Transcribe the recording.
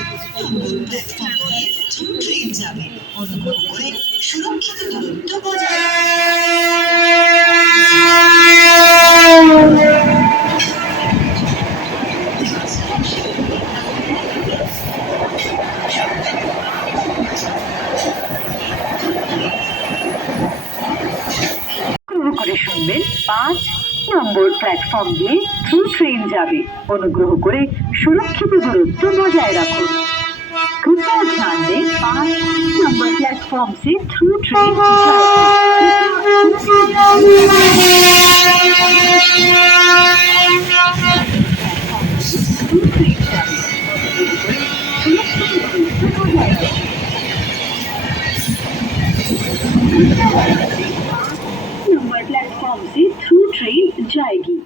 Platform দিয়ে through train যাবে, অনুগ্রহ করে সুরক্ষিত দূরত্ব বজায় করে শুনবেন 5 নম্বর প্ল্যাটফর্ম দিয়ে থ্রু ট্রেন যাবে, অনুগ্রহ করে সুরক্ষিত দূরত্ব বজায় রাখুন। कृपया ध्यान दें 5 नंबर प्लेटफॉर्म से थ्रू ट्रेन नंबर प्लेटफॉर्म से थ्रू ट्रेन जाएगी।